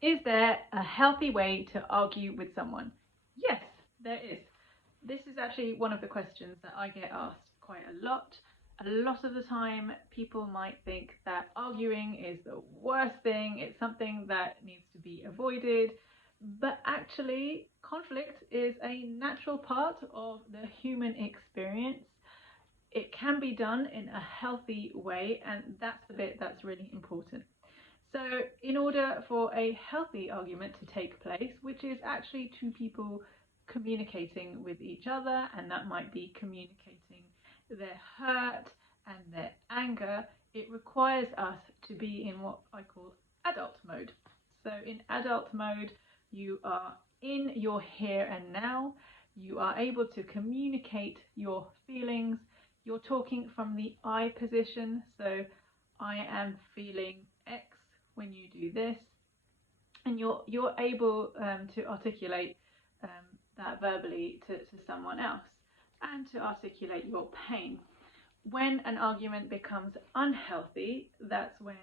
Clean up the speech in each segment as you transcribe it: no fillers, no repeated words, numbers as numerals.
Is there a healthy way to argue with someone? Yes, there is. This is actually one of the questions that I get asked quite a lot. A lot of the time, people might think that arguing is the worst thing, it's something that needs to be avoided. But actually, conflict is a natural part of the human experience. It can be done in a healthy way, and that's the bit that's really important. So, in order for a healthy argument to take place, which is actually two people communicating with each other, and that might be communicating their hurt and their anger, it requires us to be in what I call adult mode. So, in adult mode, you are in your here and now, you are able to communicate your feelings, you're talking from the I position. So, I am feeling X when you do this, and you're able to articulate that verbally to someone else and to articulate your pain. When an argument becomes unhealthy, that's when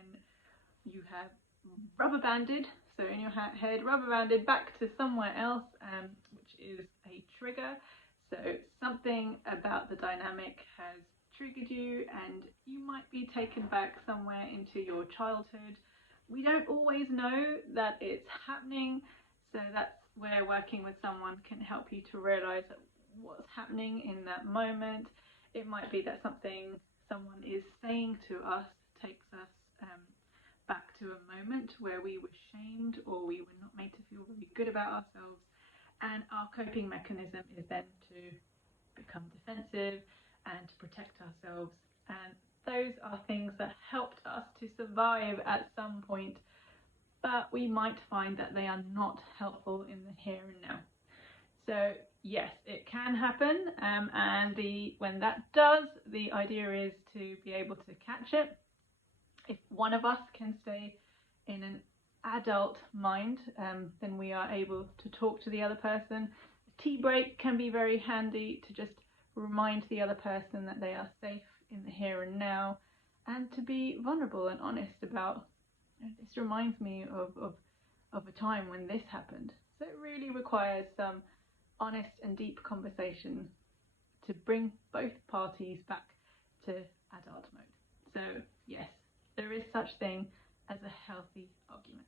you have rubber banded, so in your head, rubber banded back to somewhere else, which is a trigger. So something about the dynamic has triggered you, and you might be taken back somewhere into your childhood. We don't always know that it's happening, so that's where working with someone can help you to realize what's happening in that moment. It might be that something someone is saying to us takes us back to a moment where we were shamed or we were not made to feel very good about ourselves, and our coping mechanism is then to become defensive and to protect ourselves. And those are things that helped us to survive at some point, but we might find that they are not helpful in the here and now. So yes, it can happen, and when that does, the idea is to be able to catch it. If one of us can stay in an adult mind, then we are able to talk to the other person. A tea break can be very handy to just remind the other person that they are safe in the here and now, and to be vulnerable and honest about, this reminds me of a time when this happened. So it really requires some honest and deep conversation to bring both parties back to adult mode. So yes, there is such thing as a healthy argument.